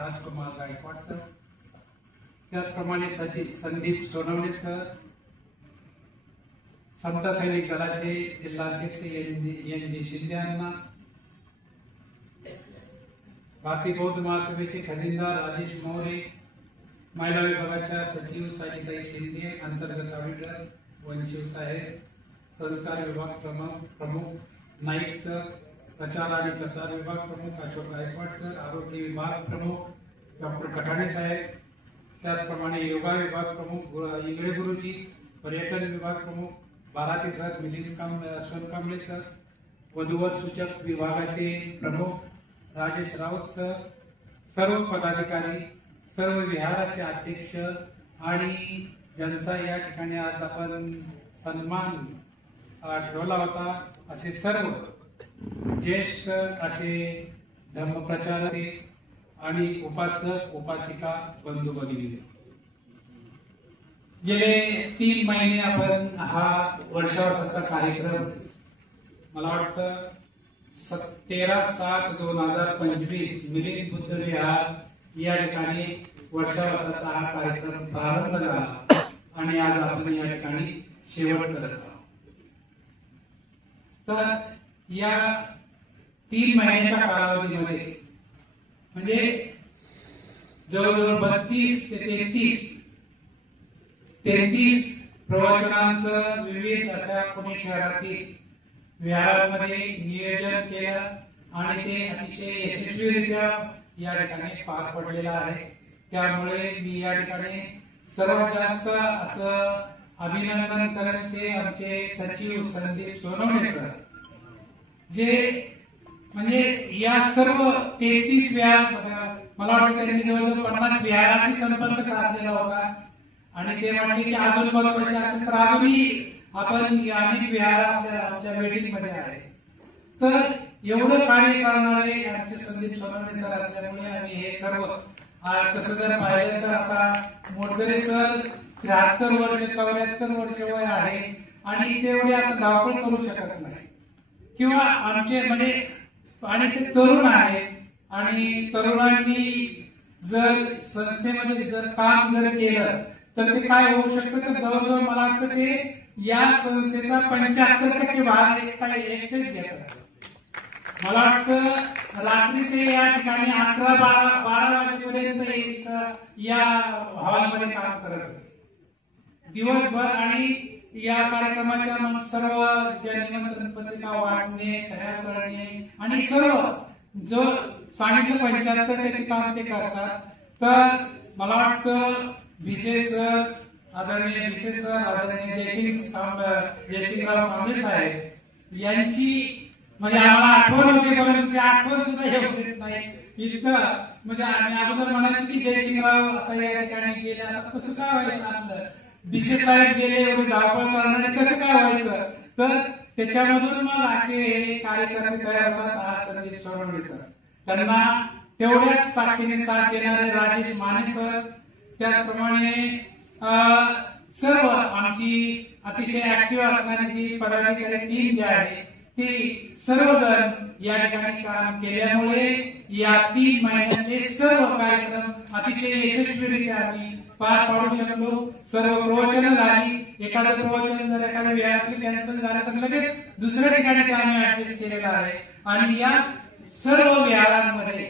राजकुमार Gaikwad sir, त्याचप्रमाणे Sandeep Sonawane sir, समता सैनिक दलाचे जिल्हाध्यक्ष एन.जी. शिंदे यांना, भारतीय बौद्ध महासभेचे खजिनदार राजेश मोरे, महिला विभागाच्या सचिव साजिताई शिंदे, अंतर्गत ऑडिटर वंशिव साहेब, संस्कार विभाग प्रमुख नाईक सर, प्रचार आणि प्रसार विभाग प्रमुख अशोक गायकवाड सर, आरोग्य विभाग प्रमुख डॉक्टर कठाणे साहेब, त्याचप्रमाणे योगा विभाग प्रमुख इंगळे गुरुजी, पर्यटन विभाग प्रमुख बाराती सर, मिलिंद अश्वंत कांबळे सर, वधूवर सूचक विभागाचे प्रमुख राजेश राऊत सर, सर्व पदाधिकारी, सर्व विहाराचे अध्यक्ष आणि ज्यांचा या ठिकाणी आज आपण सन्मान ठेवला होता असे सर्व ज्येष्ठ असे धर्मप्रचारक आणि उपासक उपासिका बंधू भगिनी, गेले 3 महिने आपण हा वर्षावर्षाचा कार्यक्रम मला वाटतं 13/7/2025 मिलिंद बुद्ध विहार या ठिकाणी वर्षावर्षाचा हा कार्यक्रम प्रारंभ झाला आणि आज आपण या ठिकाणी शेवट करत आहोत. तर या 3 महिन्याच्या कालावधीमध्ये म्हणजे जवळजवळ 32 ते 33 प्रवचनांचं विविध अशा पुणे शहरातील विहारांमध्ये नियोजन केलं आणि ते अतिशय यशस्वीरित्या या ठिकाणी पार पडलेलं आहे. त्यामुळे मी या ठिकाणी सर्वात जास्त असं अभिनंदन करेन ते आमचे सचिव संदीप सोनवणे सर, जे म्हणजे या सर्व 33 विहार मला वाटतं त्यांनी जवळजवळ 50 विहाराशी संपर्क साधलेला होता आणि ते म्हटले की अजून बघायचे असेल तर अजूनही आपण अनेक विहार आपल्या वेटिंग मध्ये आहे. तर एवढं कार्य करणारे आमचे संदीप सोनवणे सर असल्यामुळे आम्ही हे सर्व तसं जर पाहिलं तर आता मोटकरे सर 73 वर्ष 74 वर्ष वय आहे आणि तेवढे आता धावपळ करू शकत नाही किंवा आमचे म्हणजे आणि ते तरुण आहेत आणि तरुणांनी जर संस्थेमध्ये जर काम जर केलं तर ते काय होऊ शकतं तर जवळजवळ मला वाटतं ते या संस्थेचा 75% भाग एकटेच घेतात. मला वाटतं रात्री ते या ठिकाणी 11-12 वाजेपर्यंत या हॉलमध्ये काम करत होते दिवसभर आणि या कार्यक्रमाच्या सर्व निमंत्रण पत्रिका वाटणे, तयार करणे आणि सर्व जो सांगितलं 75% काम ते करतात. तर मला वाटतं विशेष आदरणीय विशेष आदरणीय जयसिंगराव कांबळे साहेब यांची म्हणजे आम्हाला आठवण होती परंतु ती आठवण सुद्धा येत नाही इतकं म्हणजे आम्ही अगोदर म्हणायचो की जयसिंगराव आता या ठिकाणी गेले आता कसं काय व्हायचं आपलं विशेष साहेब गेले एवढी धावपळ करणारे कसं काय व्हायचं. तर त्याच्यामधून मग असे कार्यकर्ते तयार होतात. आज संदीप सोनवणे सर, त्यांना तेवढ्याच ताकदीने साथ देणारे राजेश माने सर, त्याचप्रमाणे सर्व आमची अतिशय ऍक्टिव्ह असणारी जी पदाधिकारी टीम जी आहे ती सर्वजण या ठिकाणी काम केल्यामुळे या 3 महिन्याचे सर्व कार्यक्रम अतिशय यशस्वीरित्या आम्ही पार पाडू शकलो. सर्व प्रवचन झाली. एखादं प्रवचन जर एखाद्या विहारातलं कॅन्सल झालं तर लगेच दुसऱ्या ठिकाणी आम्ही ऍडजस्ट केलेला आहे आणि या सर्व विहारांमध्ये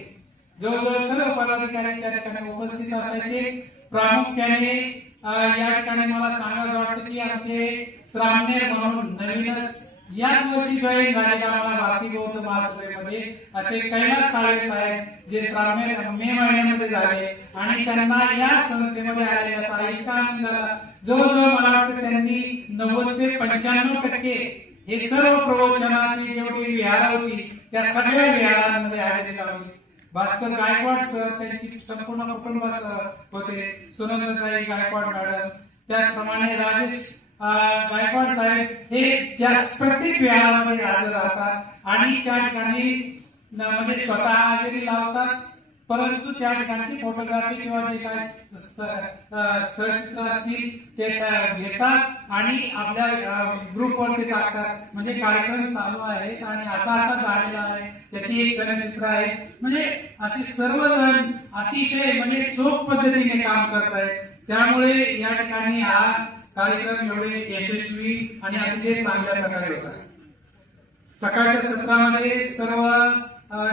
जवळजवळ सर्व पदाधिकारी त्या ठिकाणी उपस्थित असायचे. प्रामुख्याने या ठिकाणी मला सांगायचं वाटतं की आमचे श्रामणेर म्हणून नवीनच याच वर्षी जॉईन झालेले आम्हाला भारतीय बौद्ध महासभेमध्ये असे कैलास साळवे साहेब जे श्रामणेर मे महिन्यामध्ये झाले आणि त्यांना या संस्थेमध्ये आलेल्याचा इतका आनंद झाला. जवळजवळ मला वाटतं त्यांनी 90 ते 95% हे सर्व प्रवचनाची जेवढी विहार होती त्या सगळ्या विहारांमध्ये आलेले होते. भास्कर गायकवाड सर त्यांची संपूर्ण कुटुंब होते, सुनंदाताई गायकवाड मॅडम, त्याचप्रमाणे राजेश गायकवाड साहेब हे प्रत्येक विहारामध्ये हजर राहतात आणि त्या ठिकाणी म्हणजे स्वतः हजेरी लावतात. परंतु त्या ठिकाणी फोटोग्राफी किंवा जे काय स्थळचित्र असतील ते घेतात आणि आपल्या ग्रुपवरती टाकतात, म्हणजे कार्यक्रम चालू आहेत आणि असा झालेला आहे, त्याची एक चलचित्र आहे. म्हणजे असे सर्वजण अतिशय म्हणजे चोख पद्धतीने काम करत आहेत. त्यामुळे या ठिकाणी हा कार्यक्रम एवढे यशस्वी आणि अतिशय चांगल्या प्रकारे होत आहे. सकाळच्या सत्रामध्ये सर्व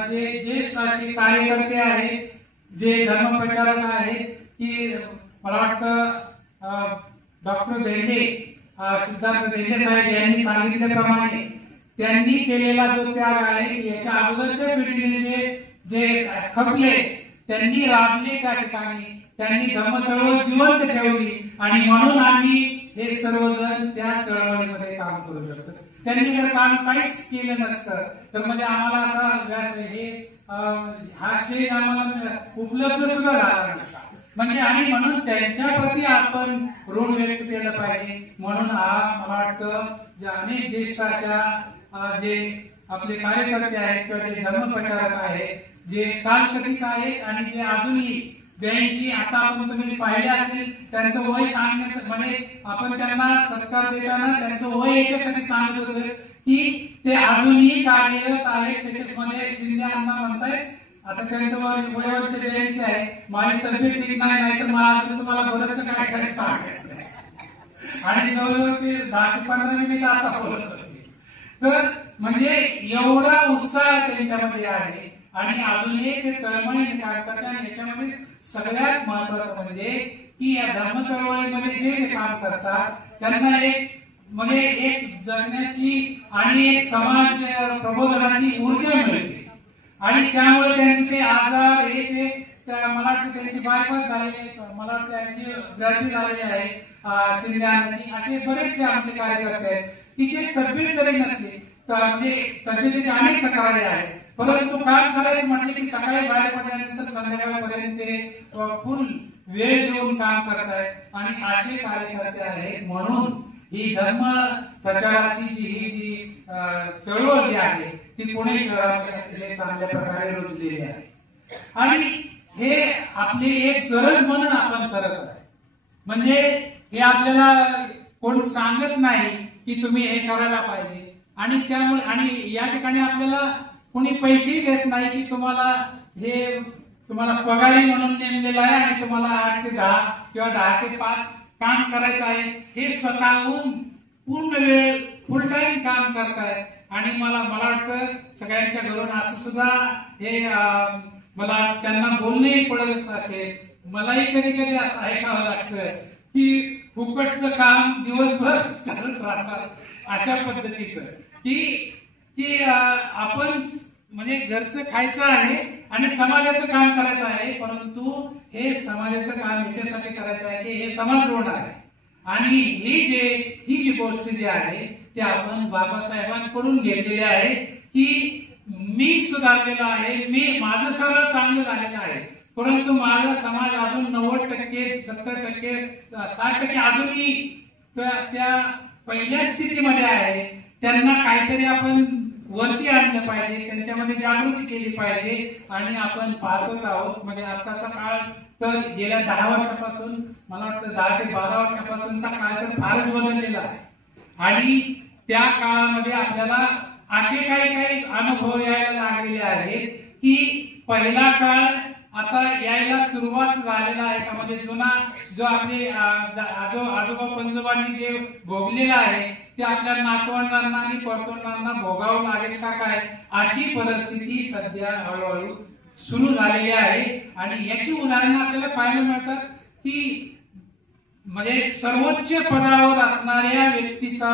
जे ज्येष्ठ असे कार्यकर्ते आहेत, जे धर्मप्रचारक आहेत, की मला वाटतं डॉक्टर दैंडे, सिद्धार्थ दैंडे साहेब यांनी सांगितल्याप्रमाणे त्यांनी केलेला जो त्याग आहे, याच्या अगोदरच्या पिढीने जे खपले त्यांनी राबले त्या ठिकाणी, त्यांनी धर्मचळवळ जिवंत ठेवली आणि म्हणून आम्ही हे सर्वजण त्या चळवळीमध्ये काम करू शकतो. त्यांनी जर काम काहीच केलं नसतं तर म्हणजे आम्हाला आता हे हा स्टेज आम्हाला उपलब्ध सुद्धा झाला नसता. म्हणजे आणि म्हणून त्यांच्या प्रती आपण ऋण व्यक्त केलं पाहिजे. म्हणून हा मला वाटतं जे अनेक ज्येष्ठ अशा जे आपले कार्यकर्ते आहेत किंवा जे धर्मप्रचारक आहेत, जे कालकथित आहेत आणि जे अजूनही ज्यांची आता आपण तुम्ही पाहिले असेल त्यांचं वय सांगण्याचं, म्हणजे आपण त्यांना सत्कार देताना त्यांचं वय याच्यासाठी सांगत होतो की ते अजूनही कार्यरत आहेत. त्याच्यामध्ये शिंदे अण्णा म्हणतायत आता त्यांचं वय वर्ष 82 आहे, माझी तब्येत ठीक नाही, तर मला अजून तुम्हाला बरंचसं काय काय सांगायचं आहे. आणि जवळजवळ ते 10 ते 15 मिनिट आता बोलत होते. तर म्हणजे एवढा उत्साह त्यांच्यामध्ये आहे आणि अजूनही ते तळमळीने काम करतात. याच्यामध्ये सगळ्यात महत्वाचं म्हणजे की या धर्म चळवळीमध्ये जे काम करतात त्यांना एक म्हणजे एक जगण्याची आणि एक समाज प्रबोधनाची ऊर्जा मिळते आणि त्यामुळे त्यांचे ते आजार हे ते मला वाटतं त्यांची बायपास झालेली, मला वाटतं त्यांची ग्रॅज्युएट झालेली आहे शिंद्यांची, असे बरेचसे आमचे कार्यकर्ते आहेत तिची तब्येत जरी नसली तर म्हणजे तब्येतीची अनेक तक्रारी आहेत, परंतु काम करायचं म्हटलं की सकाळी बाहेर पडल्यानंतर संध्याकाळपर्यंत ते फुल वेळ देऊन काम करत आहेत आणि असे कार्यकर्ते आहेत. म्हणून ही धर्म प्रचाराची जी चळवळ जी आहे ती पुणे शहरामध्ये अतिशय चांगल्या प्रकारे रुजलेली आहे आणि हे आपली एक गरज म्हणून आपण करत आहे. म्हणजे हे आपल्याला कोण सांगत नाही की तुम्ही हे करायला पाहिजे आणि त्यामुळे आणि या ठिकाणी आपल्याला कोणी पैसेही देत नाही की तुम्हाला हे तुम्हाला पगारी म्हणून नेमलेला आहे आणि तुम्हाला 8 ते 10 किंवा 10 ते 5 काम करायचं आहे. हे स्वतःहून पूर्ण वेळ फुल टाइम काम करतायत आणि मला वाटतं सगळ्यांच्या घरून असं सुद्धा हे मला त्यांना बोलणंही पडत असेल. मलाही कधी कधी असं ऐकावं लागतं की फुकटचं काम दिवसभर चालत राहतात, अशा पद्धतीचं की आपण म्हणजे घरचं खायचं आहे आणि समाजाचं काम करायचं आहे, परंतु हे समाजाचं काम याच्यासाठी करायचं आहे की हे समाज रोड आहे आणि ही जी गोष्ट जी आहे ती आपण बाबासाहेबांकडून घेतलेली आहे की मी सुधारलेलो आहे, मी माझं सगळं चांगलं झालेलं आहे, परंतु माझा समाज अजून 90%, 70%, 60% अजूनही त्या पहिल्या स्थितीमध्ये आहे. त्यांना काहीतरी आपण वरती आणलं पाहिजे, त्यांच्यामध्ये जागृती केली पाहिजे आणि आपण पाहतच आहोत. म्हणजे आताचा काळ तर गेल्या 10 वर्षापासून मला वाटतं 10 ते 12 वर्षापासूनचा काळ तर फारच बदललेला आहे आणि त्या काळामध्ये आपल्याला असे काही अनुभव यायला लागलेले आहेत की पहिला काळ आता यायला सुरुवात झालेला आहे का, म्हणजे जुना जो आपले आजोबा पंजोबांनी जे भोगलेला आहे ते आपल्या नातवंडांना आणि परतवंडांना भोगावं लागेल का काय, अशी परिस्थिती सध्या हळूहळू सुरू झालेली आहे. आणि याची उदाहरणं आपल्याला पाहायला मिळतात की म्हणजे सर्वोच्च पदावर असणाऱ्या व्यक्तीचा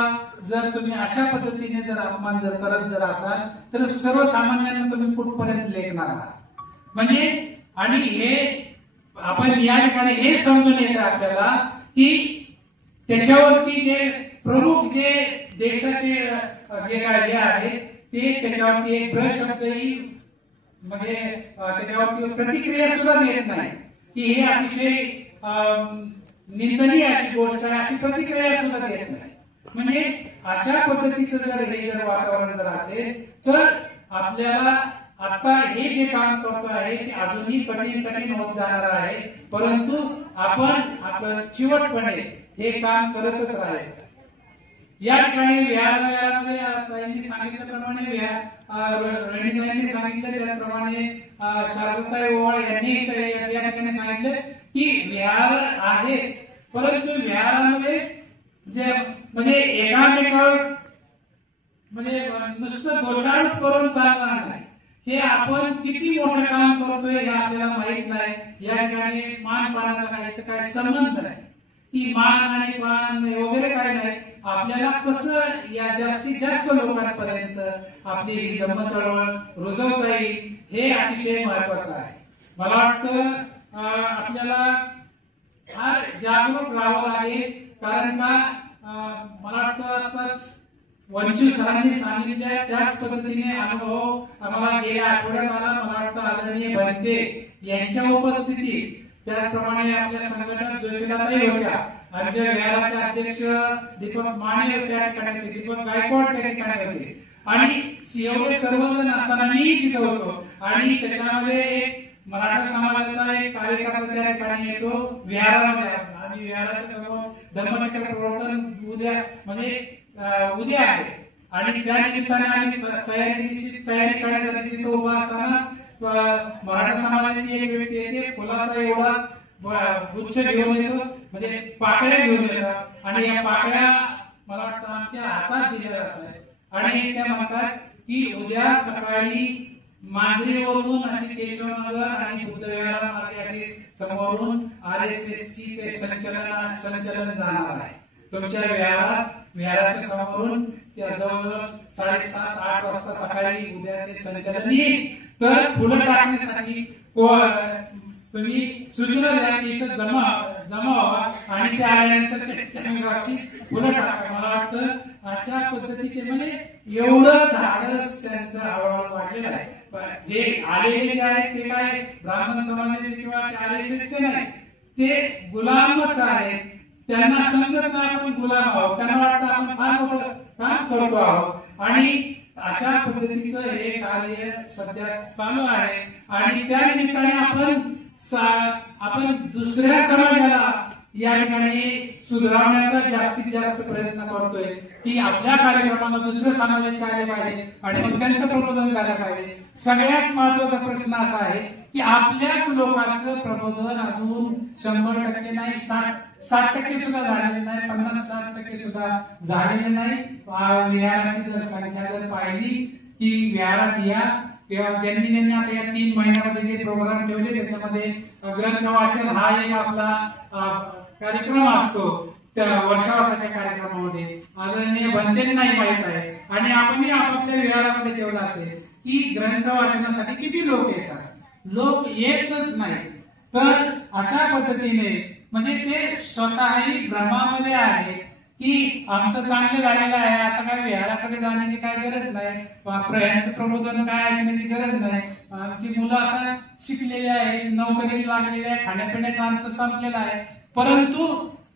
जर तुम्ही अशा पद्धतीने जर अपमान जर करत जर असाल तर सर्वसामान्यांना तुम्ही कुठपर्यंत लेखणार आहात. म्हणजे आणि हे आपण या ठिकाणी हे समजून येतं आपल्याला की त्याच्यावरती जे प्रमुख जे देशाचे जे काय आहे ते त्याच्यावरती एक प्रशब्दही म्हणजे त्याच्यावरती प्रतिक्रिया सुद्धा देत नाही की हे अतिशय निंदनीय अशी गोष्ट आहे, अशी प्रतिक्रिया सुद्धा देत नाही. म्हणजे अशा पद्धतीचं जर हे जर वातावरण जर असेल तर आपल्याला आता हे जे काम करतो आहे ते अजूनही कठीण होत जाणार आहे, परंतु आपण चिवटपणे हे काम करतच राहायचं. या ठिकाणी विहारामध्ये ताईंनी सांगितल्याप्रमाणे रणजिताईंनी सांगितलं त्याप्रमाणे शारदाताई ओवाळ यांनी या ठिकाणी सांगितलं की विहार आहे, परंतु विहारामध्ये जे म्हणजे एकामेकावर म्हणजे नुसतं दोषारोप करून चालणार नाही. हे आपण किती मोठं काम करतोय हे आपल्याला माहित नाही. या ठिकाणी मानपानाचा काय संबंध नाही, की मान आणि पान वगैरे काय नाही. आपल्याला कसं या जास्तीत जास्त लोकांपर्यंत आपली ही धम्म चळवळ रुजवता येईल हे अतिशय महत्वाचं आहे. मला वाटतं आपल्याला फार जागरूक राहावं लागेल, कारण का मला वाटतं आताच वंशी सरांनी सांगितल्या त्याच पद्धतीने अनुभव आम्हाला गेल्या आठवड्यात आला. मला वाटतं आदरणीय भंते यांच्या उपस्थितीत त्याचप्रमाणे आपल्या संघटक जोशीलाताई होत्या, आमच्या विहाराचे अध्यक्ष दीपक माने होते, दीपक गायकवाड त्या ठिकाणी होते आणि एवढे सर्वजण असताना मी तिथे होतो. आणि त्याच्यामध्ये एक मराठा समाजाचा एक कार्यकर्ता त्या ठिकाणी येतो विहारामध्ये. आणि विहाराच्या सर्व धर्मचक्र प्रवर्तन उद्या आहे आणि त्या निमित्ताने आम्ही तयारी करण्यासाठी तिथे उभा असताना मराठा समाजाची एक व्यक्ती येते, फुलाचा एवढा गुच्छ घेऊन येतो, म्हणजे पाकळ्या घेऊन येतात आणि या पाकळ्या मला वाटतं आमच्या हातात दिल्या जातात आणि त्या म्हणतात की उद्या सकाळी मांजरीवरून अशी केशवनगर आणि बुद्धविहार मार्गे अशी समोरून RSS ची ते संचलन जाणार आहे. तुमच्या विहाराच्या समोरून जवळजवळ 7:30-8 वाजता सकाळी उद्या ते संचलन येईल. तर फुलं टाकण्यासाठी तुम्ही सूचना द्या की इथं जमा व्हावा आणि ते आल्यानंतर त्याची फुलं टाका. मला वाटतं अशा पद्धतीचे म्हणजे एवढं धाडस त्यांचं हळूहळू वाढलेलं आहे. जे आलेले जे आहेत ते काय ब्राह्मण समाजाचे किंवा RSSचे नाही, ते गुलामच आहेत. त्यांना समजत नाही आपण गुलाम आहोत, त्यांना वाटतं आपण फार मोठं काम करतो आहोत आणि अशा पद्धतीचं हे कार्य सध्या चालू आहे. आणि त्या निमित्ताने आपण दुसऱ्या समाजाला या ठिकाणी सुधारण्याचा जास्तीत जास्त प्रयत्न करतोय की आपल्या कार्यक्रमाला दुसरे समाजाचे आले पाहिजे आणि मग त्यांचं प्रबोधन झालं पाहिजे. सगळ्यात महत्वाचा प्रश्न असा आहे की आपल्याच लोकांचं प्रबोधन अजून 100% नाही, 60% सुद्धा झालेलं नाही, 50-60% सुद्धा झालेलं नाही. विहाराची जर संख्या जर पाहिली की विहारात या ज्यांनी आता या 3 महिन्यामध्ये जे प्रोग्राम ठेवले त्याच्यामध्ये ग्रंथ वाचन हा एक आपला कार्यक्रम असतो. त्या वर्षावासाच्या कार्यक्रमामध्ये आदरणीय भंतेंनाही माहित आहे आणि आपणही आपापल्या विहारामध्ये ठेवला असेल की ग्रंथ वाचनासाठी किती लोक येतात. लोक येतच नाही. तर अशा पद्धतीने म्हणजे ते स्वतःही भ्रमामध्ये आहे की आमचं चांगलं झालेलं आहे, आता काय विहाराकडे जाण्याची काय गरज नाही, यांचं प्रबोधन काय ऐकण्याची गरज नाही, आमची मुलं आता शिकलेली आहेत, नोकरी लागलेली आहे, खाण्यापिण्याचं आमचं संपलेलं आहे. परंतु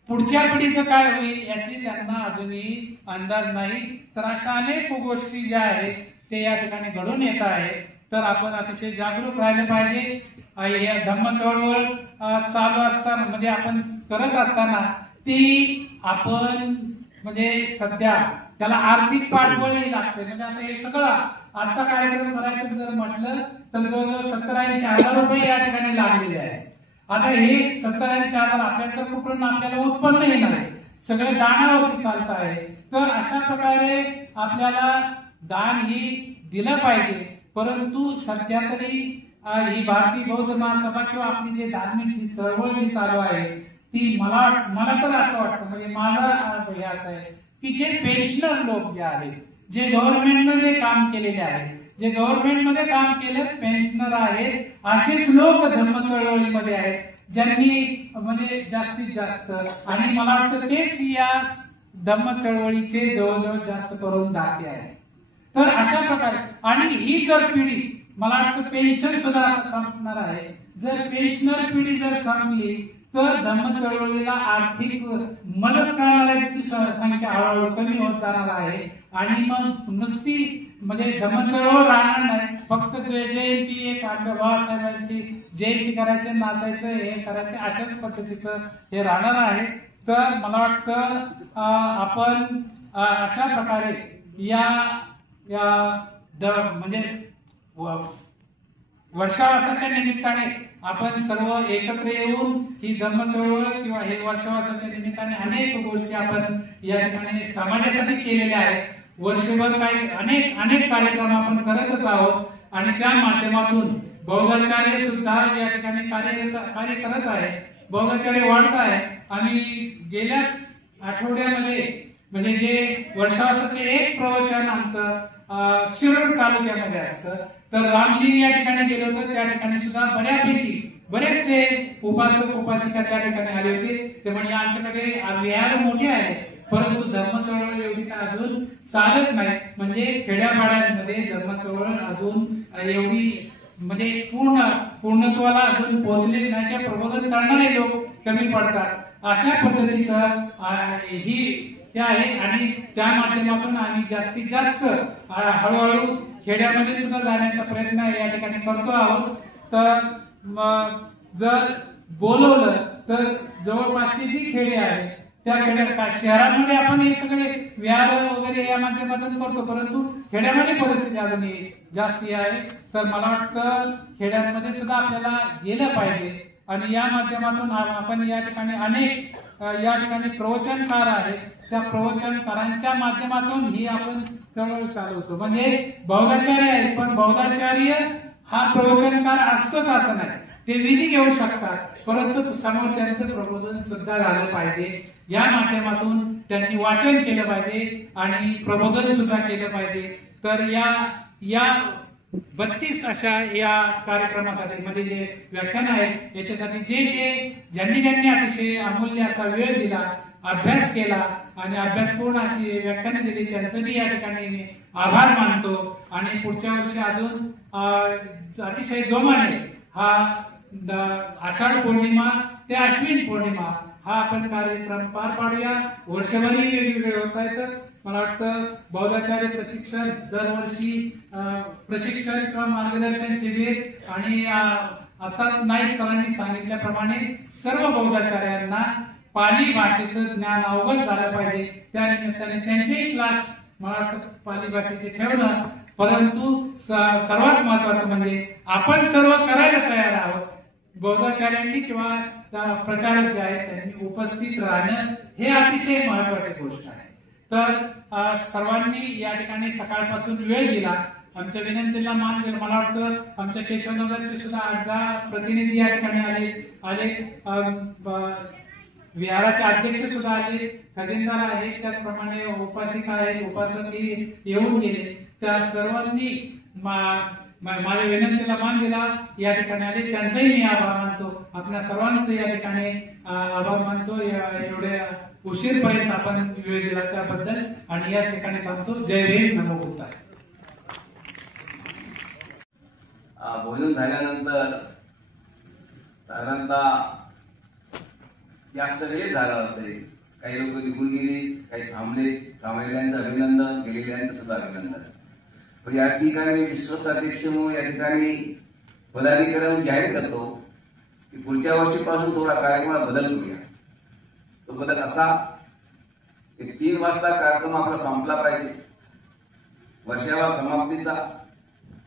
पुढच्या पिढीचं काय होईल याची त्यांना अजूनही अंदाज नाही. तर अशा अनेक गोष्टी ज्या आहेत ते या ठिकाणी घडून येत आहे. तर आपण अतिशय जागरूक राहिले पाहिजे. या धम्म चळवळ चालू असताना म्हणजे आपण करत असताना ती आपण म्हणजे सध्या त्याला आर्थिक पाठबळही लागते. म्हणजे आता हे सगळं आजचा कार्यक्रम करायचं जर म्हटलं तर जवळजवळ 70-80 हजार रुपये या ठिकाणी लागलेले आहेत. आता हे 70-80 हजार आपल्याकडे कुठून आपल्याला उत्पन्न येणार आहे, सगळे दानावरती चालत आहे. तर अशा प्रकारे आपल्याला दान ही दिलं पाहिजे. परंतु सध्या तरी ही भारतीय बौद्ध महासभा किंवा आपली जे धार्मिक चळवळ जी चालू आहे ती मला तर असं वाटतं म्हणजे माझा हे असं आहे की जे पेन्शनर लोक जे आहेत, जे गव्हर्नमेंटमध्ये काम केलेले आहेत, जे गव्हर्नमेंटमध्ये काम केले पेन्शनर आहेत, असेच लोक धर्म चळवळीमध्ये आहेत ज्यांनी म्हणजे जास्तीत जास्त आणि मला वाटतं तेच या धम्म चळवळीचे जवळजवळ जास्त करून दाते आहेत. तर अशा प्रकारे आणि ही जर पिढी मला वाटतं पेन्शन सुद्धा आता संपणार आहे. जर पेन्शनर पिढी जर संपली तर धम्म चळवळीला आर्थिक मदत करणाऱ्यांची संख्या हळूहळू कमी होत जाणार आहे आणि मग नुसती म्हणजे धम्म चळवळ राहणार नाही, फक्त जयंती एक बाबासाहेबांची जयंती करायचे, नाचायचं, हे करायचे, अशाच पद्धतीचं हे राहणार आहे. तर मला वाटतं आपण अशा प्रकारे म्हणजे वर्षावासाच्या निमित्ताने आपण सर्व एकत्र येऊन ही धम्म चळवळ किंवा हे वर्षावासाच्या निमित्ताने अनेक गोष्टी आपण या ठिकाणी समाजासाठी केलेल्या आहेत. वर्षभर काही अनेक कार्यक्रम आपण करतच आहोत आणि त्या माध्यमातून बौद्धाचार्य सुद्धा या ठिकाणी कार्य करत आहे. बौद्धाचार्य वाढत आहे आणि गेल्याच आठवड्यामध्ये म्हणजे जे वर्षावासाचे एक प्रवचन आमचं शिरूर तालुक्यामध्ये असतं, तर रामलीन या ठिकाणी गेलो होतो. त्या ठिकाणी सुद्धा बरेचसे उपासक उपासिका त्या ठिकाणी आले होते. ते म्हणजे आमच्याकडे विहार मोठे आहे, परंतु धर्म चळवळ एवढी काय अजून चालत नाही. म्हणजे खेड्यापाड्यांमध्ये धर्म चळवळ अजून एवढी म्हणजे पूर्णत्वाला अजून पोहोचलेली नाही, किंवा प्रबोधन करणारे लोक कमी पडतात. अशा पद्धतीचं ही आहे आणि त्या माध्यमातून आम्ही जास्तीत जास्त हळूहळू खेड्यामध्ये सुद्धा जाण्याचा प्रयत्न या ठिकाणी करतो आहोत. तर जर बोलवलं तर जवळपासची जी खेडे आहे त्या खेड्यात, शहरांमध्ये आपण हे सगळे विहार वगैरे या माध्यमातून करतो, परंतु खेड्यामध्ये परिस्थिती अजून जास्ती आहे. तर मला वाटतं खेड्यांमध्ये सुद्धा आपल्याला गेलं पाहिजे आणि या माध्यमातून आपण या ठिकाणी अनेक या ठिकाणी प्रवचनकार आहेत, त्या प्रवचनकारांच्या माध्यमातून ही आपण चळवळ चालवतो. म्हणजे बौद्धाचार्य आहेत, पण बौद्धाचार्य हा प्रवचनकार असतोच असं नाही, ते विधी घेऊ शकतात, परंतु समोर त्यांचं प्रबोधन सुद्धा झालं पाहिजे. या माध्यमातून त्यांनी वाचन केलं पाहिजे आणि प्रबोधन सुद्धा केलं पाहिजे. तर या 32 अशा या कार्यक्रमासाठी म्हणजे जे व्याख्यान आहेत याच्यासाठी ज्यांनी अतिशय अमूल्य असा वेळ दिला, अभ्यास केला आणि अभ्यासपूर्ण अशी व्याख्याने दिली, त्यांचंही या ठिकाणी मी आभार मानतो. आणि पुढच्या वर्षी अजून अतिशय जोमाने हा आषाढ पौर्णिमा ते अश्विन पौर्णिमा हा आपण कार्यक्रम पार पाडूया. वर्षभरही वेगवेगळे होत आहेत. मला वाटतं बौद्धाचार्य प्रशिक्षण दरवर्षी प्रशिक्षण किंवा मार्गदर्शन शिबिर आणि आताच नाईक सरांनी सांगितल्याप्रमाणे सर्व बौद्धाचार्यांना पाली भाषेचं ज्ञान अवगत झालं पाहिजे. त्या निमित्ताने त्यांचेही क्लास मला वाटतं पाली भाषेचे ठेवणं, परंतु सर्वात महत्वाचं म्हणजे आपण सर्व करायला तयार आहोत. बौद्धाचार्यांनी किंवा प्रचारक जे आहेत त्यांनी उपस्थित राहणं हे अतिशय महत्वाची गोष्ट आहे. तर सर्वांनी या ठिकाणी सकाळपासून वेळ दिला, आमच्या विनंतीला मान दिला. मला वाटतं आमच्या केशवनगरचे सुद्धा 8-10 प्रतिनिधी या ठिकाणी आले. विहाराचे अध्यक्ष सुद्धा आले, खजिनदार आहेत, त्याचप्रमाणे उपासिका आहेत, उपासकही येऊन गेले. त्या सर्वांनी माझ्या विनंतीला मान दिला, या ठिकाणी आले, त्यांचाही मी आभार मानतो. आपल्या सर्वांचं या ठिकाणी आभार मानतो. एवढ्या उशीरपर्यंत आपण वेळ दिला त्याबद्दल आणि या ठिकाणी सांगतो जय भीम, नमो बुद्धाय. भोजन झाल्यानंतर साधारणतः जास्त वेळ झाला असेल. काही लोक निघून गेली, काही थांबलेल्यांचं अभिनंदन, गेलेल्यांचं सुद्धा अभिनंदन. पण या ठिकाणी विश्वस्त अध्यक्ष म्हणून या ठिकाणी पदाधिकारी जाहीर करतो की पुढच्या वर्षीपासून थोडा कार्यक्रमात बदल करूया. तो बदल असा की 3 वाजता कार्यक्रम आपला संपला पाहिजे, वर्षावा समाप्तीचा,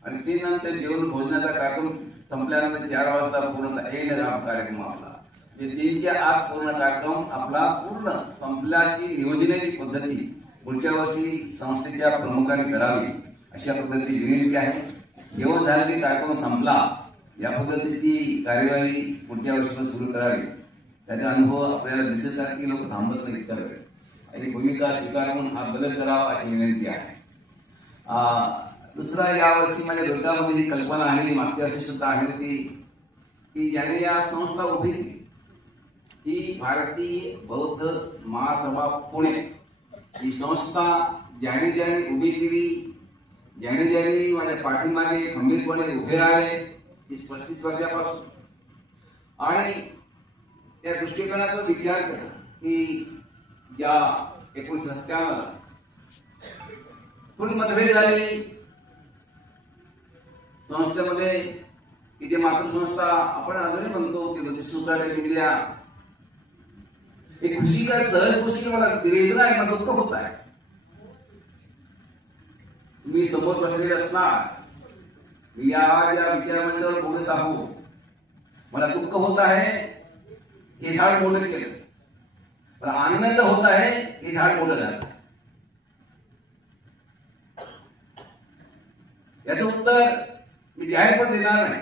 आणि 3 नंतर जेवण भोजनाचा कार्यक्रम संपल्यानंतर 4 वाजता पूर्ण येईल कार्यक्रम आपला. 3च्या आत पूर्ण कार्यक्रम आपला पूर्ण संपल्याची नियोजनाची पद्धती पुढच्या वर्षी संस्थेच्या प्रमुखांनी करावी अशा पद्धतीची विनंती आहे. जेवण झालं की कार्यक्रम संपला या पद्धतीची कार्यवाही पुढच्या वर्षी सुरू करावी. त्याचा अनुभव आपल्याला दिसत आहे की लोक थांबत नाही इतका वेळ, आणि भूमिका स्वीकारून हा बदल करावा अशी विनंती आहे. दुसरा, यावर्षी माझ्या डोक्यामध्ये कल्पना आहे, मागच्या वर्षी सुद्धा आहे होती, की ज्याने या संस्था उभी केली ती भारतीय बौद्ध महासभा पुणे. ही संस्था ज्याने उभी केली, ज्याने माझ्या पाठीमागे खंबीरपणे उभे राहिले ती 35 वर्षापासून, आणि त्या दृष्टिकोनाचा विचार केला की ज्या 1957 थोडी मतभेद झाली संस्थेमध्ये की जे मातृसंस्था आपण अजूनही म्हणतो की बुद्धिस्ट इंडिया एक खुशी का सहज खुशी की मला वेदना आहे, मला दुःख होत आहे. तुम्ही समोर बसलेले असणार, मी या ज्या विचारमंडळावर बोलत आहो, मला दुःख होत आहे हे झाड मोठं केलं, मला आनंद होत आहे हे झाड मोठं झालं. याचं उत्तर मी जाहीर पण देणार नाही.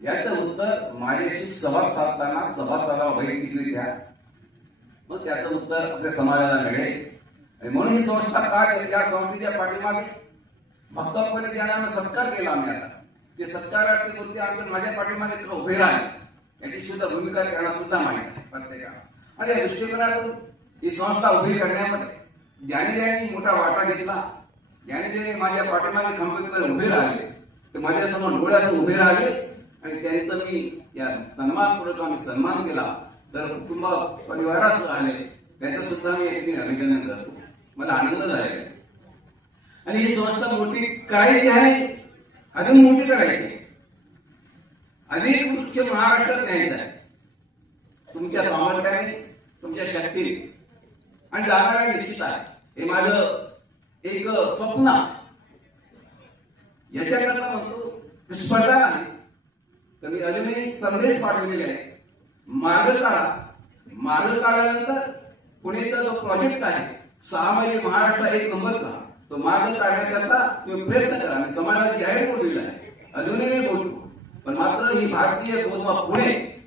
याचं उत्तर माझ्याशी संवाद साधताना संवादाला वैयक्तिकरित्या मग त्याचं उत्तर आपल्या समाजाला मिळेल. आणि म्हणून ही संस्था काय, या संस्थेच्या पाठीमागे भक्तपणे ज्यांना सत्कार केला आम्ही, आता ते सत्कारार्थी मूर्ती आम्ही माझ्या पाठीमागे तुला उभे राहिले याची सुद्धा भूमिका त्यांना सुद्धा माहिती आहे प्रत्येकाला. आणि या दृष्टिकोनातून ही संस्था उभी करण्यामध्ये ज्याने ज्याने मोठा वाटा घेतला, ज्याने ज्याने माझ्या पाठीमागे खंबीरपणे उभे राहिले, ते माझ्यासमोर डोळ्यासमोर उभे राहिले आणि त्यांचं मी या सन्मानपूर्वक आम्ही सन्मान केला. तर कुटुंब परिवारासह आले त्याचं सुद्धा मी अभिनंदन करतो. मला आनंद झालेला. आणि ही संस्था मोठी करायची आहे, अजून मोठी करायची आहे, अनेक उच्च महाराष्ट्रात न्यायचं आहे. तुमच्या सामर्थ्याने, तुमच्या शक्तीने आणि जागा निश्चित आहे. हे माझं एक स्वप्न आहे. याच्याकरता म्हणतो स्पर्धा नाही तर मी अजूनही संदेश पाठवलेले आहे. मार्ग काढा. मार्ग काढल्यानंतर पुणेचा जो प्रोजेक्ट आहे 6 महिने महाराष्ट्र 1 नंबरचा, तो मार्ग काढण्याकरता तुम्ही प्रयत्न करा. मी समाजाला जाहीर बोललेला आहे, अजूनही नाही बोलतो. पण मात्र ही भारतीय गोदवा पुणे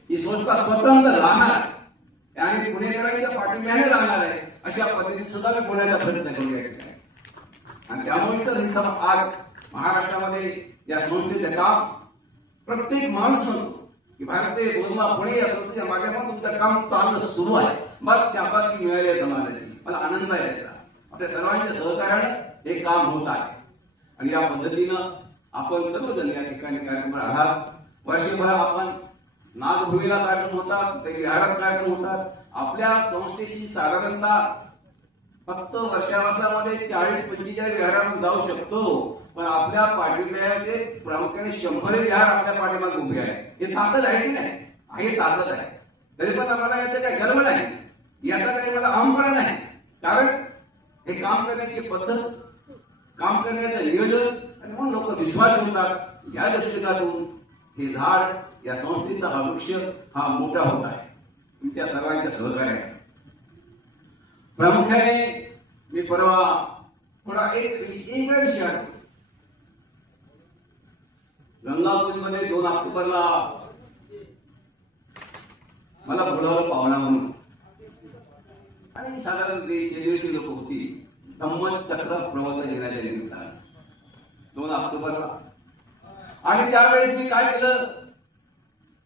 ही संस्था स्वतंत्र राहणार आहे आणि पुणेकरांच्या पाठिंब्याने राहणार आहे अशा पद्धतीने सुद्धा मी बोलायचा प्रयत्न करूया. आणि त्यामुळे तर हे आज महाराष्ट्रामध्ये या संस्थेचं काम प्रत्येक माणूस म्हणतो की भारतीय गोदवा पुणे या संस्थेच्या माध्यमातून तुमचं काम चालणं सुरू आहे. बस शाबासकी मिळाली आहे समाजाची. मला आनंद आहे त्याचा. आपल्या सर्वांच्या सहकार्याने हे काम होत आहे. आणि या पद्धतीनं आपण सर्वजण या ठिकाणी कार्यक्रम आहात. वर्षभर आपण नागभूमीला कार्यक्रम होतात, ते विहारात कार्यक्रम होतात. आपल्या संस्थेशी साधारणतः फक्त वर्षावर्षामध्ये 40-45 विहारांमध्ये जाऊ शकतो. पण आपल्या पाठिंब्याचे प्रामुख्याने 100 विहार आपल्या पाठीमागे उभे आहे. हे ताकद आहे की नाही? आहे ताकद आहे. तरी पण आम्हाला याचा काही गर्व नाही, याचा काही मला अहंपणा नाही. कारण हे काम करण्याची पद्धत, काम करण्याचं नियोजन आणि म्हणून लोक विश्वास ठेवतात. या दृष्टिकोनातून हे झाड, या संस्थेचा हा वृक्ष हा मोठा होत आहे तुमच्या सर्वांच्या सहकार्याने. प्रामुख्याने मी परवा थोडा एक विषय आठवतो. गंगापूरमध्ये 2 ऑक्टोबरला मला बोलावलं पाहुणा म्हणून आणि साधारण 150 लोक होती. धम्मचक्र प्रवर्तन घेण्याच्या निमित्तानं 2 ऑक्टोबरला. आणि त्यावेळेस मी काय केलं,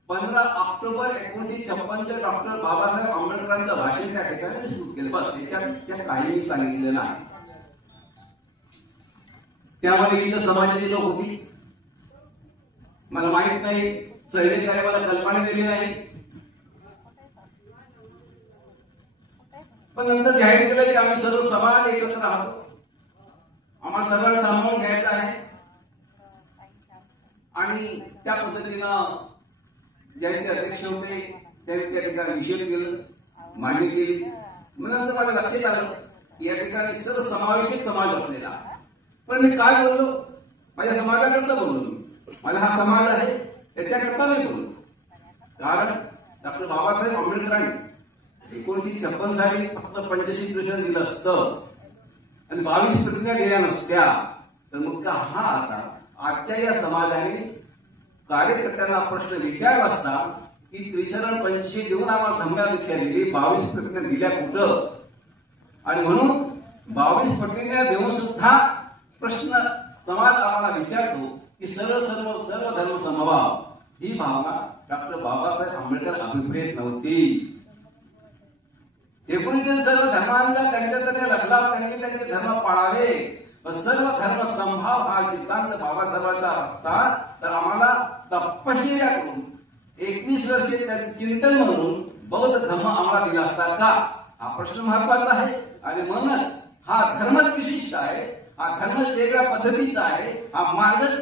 15 ऑक्टोबर 1956 डॉक्टर बाबासाहेब आंबेडकरांचं भाषण त्या ठिकाणी सुरू केलं. बस त्याच्या काही मी सांगितलेलं नाही. त्यामध्ये इथं समाजाची लोक होती, मला माहित नाही, सहकार्य मला कल्पना दिली नाही. पण नंतर जाहीर केलं की आम्ही सर्व समाज एकत्र आहोत, आम्हाला सर्वांना सामावून घ्यायचं आहे. आणि त्या पद्धतीनं ज्यांचे अध्यक्ष होते त्यांनी त्या ठिकाणी निषेध केलं, मांडणी केली. मग नंतर माझ्या लक्षात आलं की या ठिकाणी सर्व समावेशित समाज असलेला. पण मी काय बोललो, माझ्या समाजाकरता बोललो. मला हा समाज आहे त्याच्याकरता नाही बोललो. कारण डॉक्टर बाबासाहेब आंबेडकरांनी 1956 साली फक्त 85 प्रतिशत दिलं असतं आणि 22 प्रतिज्ञा दिल्या नसत्या तर मग का हा आता आजच्या या समाजाने कार्यकर्त्यांना प्रश्न विचारला असता की त्रिशरण 85 देऊन आम्हाला धम्म्यापेक्षा दिली, 22 प्रतिज्ञा दिल्या कुठं? आणि म्हणून 22 प्रतिज्ञा देऊन सुद्धा प्रश्न समाज आम्हाला विचारतो की सर्व धर्म समभाव ही भावना डॉक्टर बाबासाहेब आंबेडकर अभिप्रेत नव्हती. एकोणीसशे सर्व धर्मांचा त्यांच्या लढला, त्यांनी त्यांचे धर्म पाळावे. सर्व धर्म समभाव हा सिद्धांत बाबासाहेबांचा असता तर आम्हाला तपश्चर्या करून 21 वर्षे त्याचे चिंतन म्हणून बौद्ध धर्म आम्हाला दिला असता का, हा प्रश्न महत्वाचा आहे. आणि म्हणूनच हा धर्मच विशिष्ट आहे, हा धर्मच वेगळ्या पद्धतीचा आहे, हा मार्गच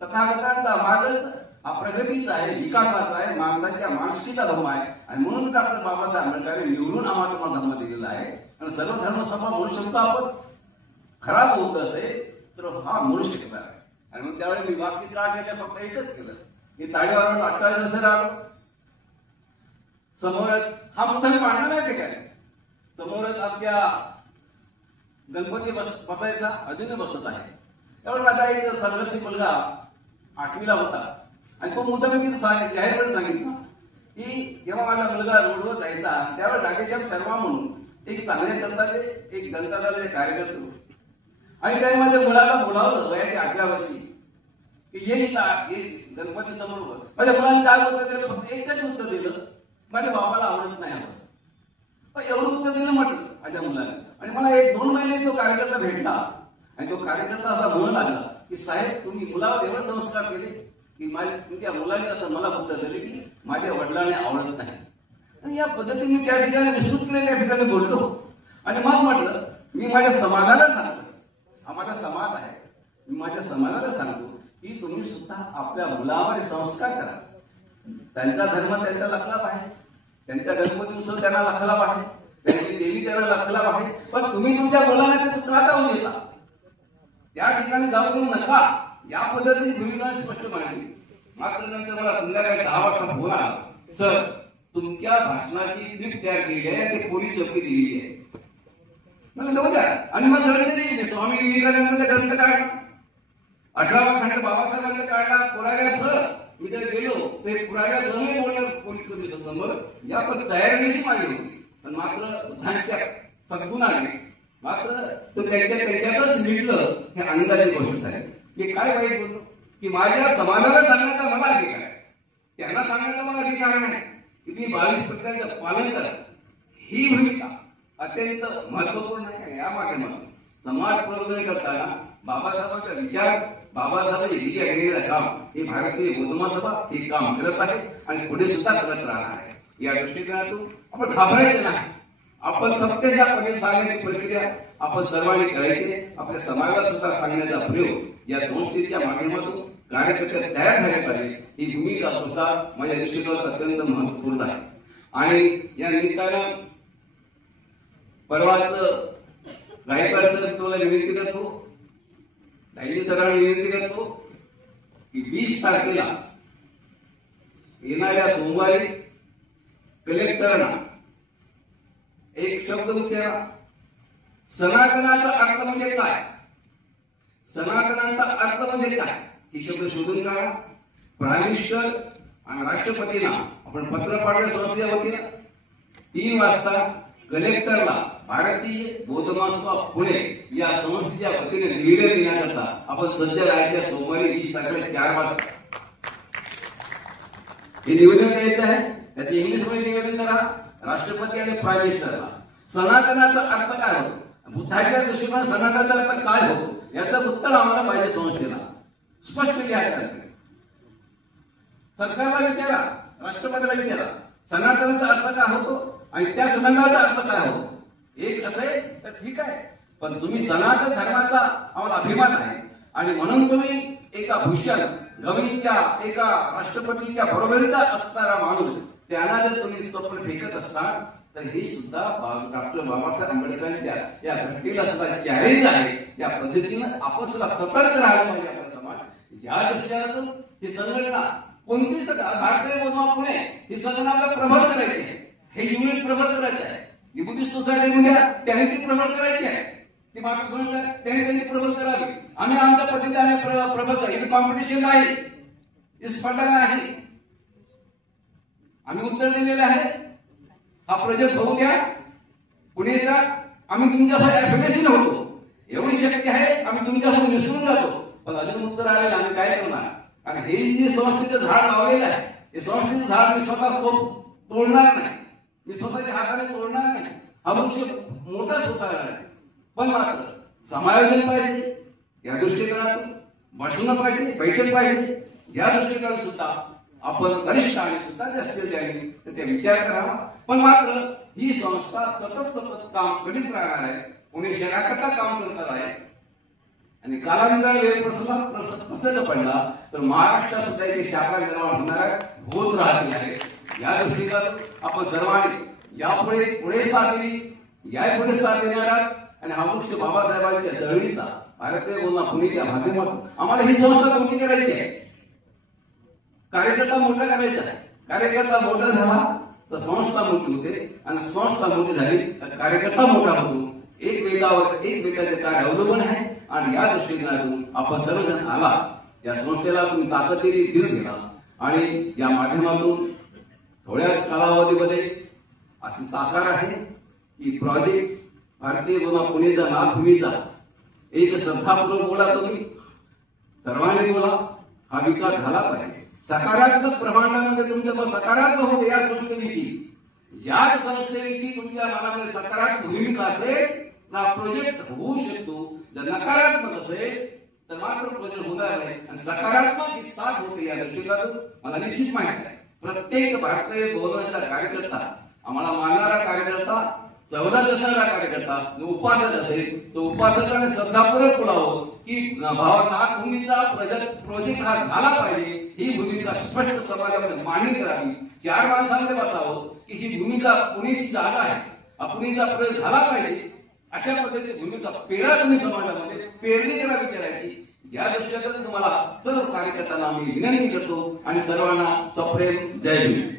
तथागतांचा मार्गच हा प्रगतीचा आहे, विकासाचा आहे, माणसाच्या मानसिकता धर्म आहे. आणि म्हणून डॉक्टर बाबासाहेब आंबेडकरांनी निवडून आम्हाला तुम्हाला धर्म दिलेला आहे. आणि सर्व धर्म सभा म्हणू शकतो आपण. खराब होत असेल तर हा म्हणू शकणार आहे. आणि मग त्यावेळी मी वाक्य का केलं, फक्त एकच केलं की ताळीवर 28 वर्ष आलो. समोरच हा मोठा मी मांडला नाही ठिकाणी, समोरच आमच्या गणपती बसायचा, अजूनही बसत आहे. त्यामुळे माझा एक संघर्षी मुलगा 8वीला होता आणि तो मुद्दा मी जाहीरपणे सांगितलं की जेव्हा माझा मुलगा रोडवर जायचा त्यावेळेस राधेश्याम शर्मा म्हणून एक चांगले जनताचे एक जनता दलाचे कार्यकर्ते होते. आणि त्याने माझ्या मुलाला बोलावलं वयाच्या 8व्या वर्षी की ये गणपती समोर. माझ्या मुलाने काय उत्तर दिलं, फक्त एकच उत्तर दिलं, माझ्या बाबाला आवडत नाही आवडत. पण एवढं उत्तर दिलं म्हटलं माझ्या मुलाने. आणि मला 1-2 महिने तो कार्यकर्ता भेटला आणि तो कार्यकर्ता असा म्हणू लागला की साहेब तुम्ही मुलावर एवढे संस्कार केले की तुमच्या मुलाने असं मला उत्तर दिले की माझ्या वडिलांना आवडत नाही. आणि या पद्धतीने मी त्या ठिकाणी विस्तृत केले, त्या ठिकाणी बोललो. आणि मग म्हटलं मी माझ्या समाजाला सांगतो, हा माझा समाज आहे, मी माझ्या समाजाला सांगतो की तुम्ही सुद्धा आपल्या मुलावर संस्कार करा. त्यांचा धर्म त्यांचा लखला पाहिजे, त्यांच्या गणपती उत्सव त्यांना लखला पाहिजे, त्यांची देवी त्यांना लखला पाहिजे. पण तुम्ही तुमच्या मुलांना ते का जाऊन देता, त्या ठिकाणी जाऊ देऊ नका. या पद्धतीने भूमिका स्पष्ट मांडली. मात्र नंतर मला संध्याकाळी 10 वाजता फोन आला, सर तुमच्या भाषणाची क्लिप तयार केली आहे आणि पोलीस चौकी दिलेली आहे. मला आणि मग ग्रंथ स्वामी विवेकानंदाचा ग्रंथ काढला, 18वा खंड बाबासाहेबांचा काढला, पुराव्यासह मी जर गेलो तर पुराव्यासह मी बोलणार पोलीस समोर. या पण तयारीशी माझी होती. पण मात्र बुद्धांच्या सद्गुणाने मात्र तो त्याच्यातच मिळलं. हे आनंदाची गोष्ट आहे की काय वाईट बोललो की माझ्या समाजाला सांगण्याचा मला अधिकार आहे, त्यांना सांगण्याचा मला अधिकार नाही की मी 22 प्रकारचं पालन करा. ही भूमिका अत्यंत महत्वपूर्ण आहे. या माध्यमातून समाज प्रबोधन करताना बाबासाहेबांचा विचार, बाबासाहेबांची दिशा घेण्याचं काम हे भारतीय बौद्ध महासभा हे काम करत आहे आणि पुढे सुद्धा करत राहणार आहे. या दृष्टिकोनातून आपण घाबरायचं नाही. आपण सत्याच्या पद्धतीने सांगण्याची प्रक्रिया आपण सर्वांनी करायची. आपल्या समाजाला सुद्धा सांगण्याचा प्रयोग या संस्थेच्या माध्यमातून कार्यकर्ते तयार झाले पाहिजे. ही भूमिका सुद्धा माझ्या दृष्टिकोनात अत्यंत महत्वपूर्ण आहे. आणि या निमित्तानं परवाच गायकवाड सर तुम्हाला विनंती करतो, दायनी सरांना विनंती करतो की 20 तारखेला येणाऱ्या सोमवारी कलेक्टरना एक शब्द उच्चारा, सनातनाचा अर्थ म्हणजे काय, सनातनाचा अर्थ म्हणजे काय हे शब्द शोधून काढा. प्राईम मिनिस्टर आणि राष्ट्रपतींना आपण पत्र पाठवल्या संस्थेच्या वतीनं 3 वाजता कलेक्टरला भारतीय बौद्ध महासभा पुणे या संस्थेच्या वतीने निवेदन देण्याकरता आपण सध्या राहायच्या सोमवारी 20 तारखेला 4 वाजता हे निवेदन द्यायचं आहे. त्याचे इंग्लिशमध्ये निवेदन करा राष्ट्रपती आणि प्राईम मिनिस्टरला. सनातनाचा अर्थ काय होतो, बुद्धाच्या दृष्टीने सनातनाचा अर्थ काय होतो याचं उत्तर आम्हाला पाहिजे. संस्थेला स्पष्ट लिहायचं, सरकारला विचारा, राष्ट्रपतीला विचारा सनातनाचा अर्थ काय होतो आणि त्या सनातनाचा अर्थ काय होतो. एक असेल तर ठीक आहे, पण तुम्ही सनातन धर्माचा आम्हाला अभिमान आहे आणि म्हणून तुम्ही एका भूषण गवळीच्या एका राष्ट्रपतीच्या बरोबरीचा असणारा माणूस त्यांना जर तुम्ही चप्पल फेकत असताल तर हे सुद्धा डॉक्टर बाबासाहेब आंबेडकरांच्या या घटनेला सुद्धा चॅलेंज आहे. त्या पद्धतीनं आपण सुद्धा सतर्क राहायला पाहिजे आपला समाज. या दृष्टीने ही संघटना कोणतीच भारतीय बौद्ध महासभा पुणे ही संघटना आपल्याला प्रबळ करायची आहे. हे युनिट प्रबळ करायचं आहे. बुद्धिस्ट सोसायटी इंडिया त्यांनी ती प्रबळ करायची आहे. ती मात्र संघटना त्यांनी प्रबळ करावी. आम्ही आमच्या पद्धतीने प्रबळ करू. कॉम्पिटिशन नाही, स्पर्धा नाही. आम्ही उत्तर दिलेलं आहे. हा प्रोजेक्ट होऊ द्या पुणेचा. आम्ही तुमच्या ऍफिलिएशन होतो, एवढी शक्य आहे. आम्ही तुमच्याकडून विसरून जातो, पण अजून उत्तर आलेलं आम्ही काय करणार. कारण हे जे संस्थेचं झाड लावलेलं आहे हे संस्थेचं झाड मी स्वतः तोडणार नाही, मी स्वतःच्या हाताने तोडणार नाही. हा वृक्ष मोठाच होता नाही, पण मात्र समायोजन पाहिजे. या दृष्टिकोनातून भाषण पाहिजे, बैठक पाहिजे. या दृष्टिकोनातून सुद्धा आपण वरिष्ठ आणि सुद्धा असतील त्यांनी तर ते विचार करावा. पण मात्र ही संस्था सतत काम करीत राहणार आहे, पुणे शहराकरता काम करणार आहे. आणि कालांतराने वेळ प्रसंग पडला तर महाराष्ट्रात सुद्धा इथे शाखा निर्माण होणार होत राहते आहे. या दृष्टीनं आपण सर्वांनी पुढे साथ दिली, यापुढे साथ देणार आणि हा वृक्ष बाबासाहेबांच्या चळवळीचा भारतीय बोलणा पुणेच्या माध्यमातून आम्हाला ही संस्था मोठी करायची आहे. कार्यकर्ता मोठा करायचा आहे. कार्यकर्ता मोठा झाला तर संस्था मोठी होते आणि संस्था मोठी झाली तर कार्यकर्ता मोठा होतो. एकमेकाचे कार्य अवलंबून आहे आणि या दृष्टीने आपण सर्वजण आला, या संस्थेला तुम्ही ताकदीने धीर दिला आणि या माध्यमातून थोड्याच कालावधीमध्ये असे साकार आहे की प्रोजेक्ट भारतीय बोला पुणेचा नागभूमीचा एक श्रद्धापूर्वक बोला, तुम्ही सर्वांनी बोला, हा विकास झाला पाहिजे. सकारात्मक प्रभावामध्ये तुमच्या मत सकारात्मक होते या संस्थेविषयी. याच संस्थेविषयी तुमच्या मनामध्ये सकारात्मक भूमिका असेल ना प्रोजेक्ट होऊ शकतो. जर नकारात्मक असेल तर मात्र प्रोजेक्ट होणार नाही. आणि सकारात्मक ही साथ होते या दृष्टीकोनातून मला निश्चित माहिती आहे. प्रत्येक भारतीय बोलण्याचा कार्यकर्ता, आम्हाला मानणारा कार्यकर्ता, सवलत असणारा कार्यकर्ता, उपासक असेल तो उपासकाने श्रद्धापूर्वक बोलावं की नागभूमीचा प्रोजेक्ट हा झाला पाहिजे. ही भूमिका स्पष्ट समाजामध्ये मान्य करावी. 4 माणसांमध्ये बसावं की ही भूमिका पुणेची जागा आहे, पुणेचा प्रयोग झाला पाहिजे. अशा पद्धतीची भूमिका पेरा तुम्ही समाजामध्ये पेरणी करायची. या दृष्टीने तुम्हाला सर्व कार्यकर्त्यांना मी विनंती करतो आणि सर्वांना सप्रेम जय भीम.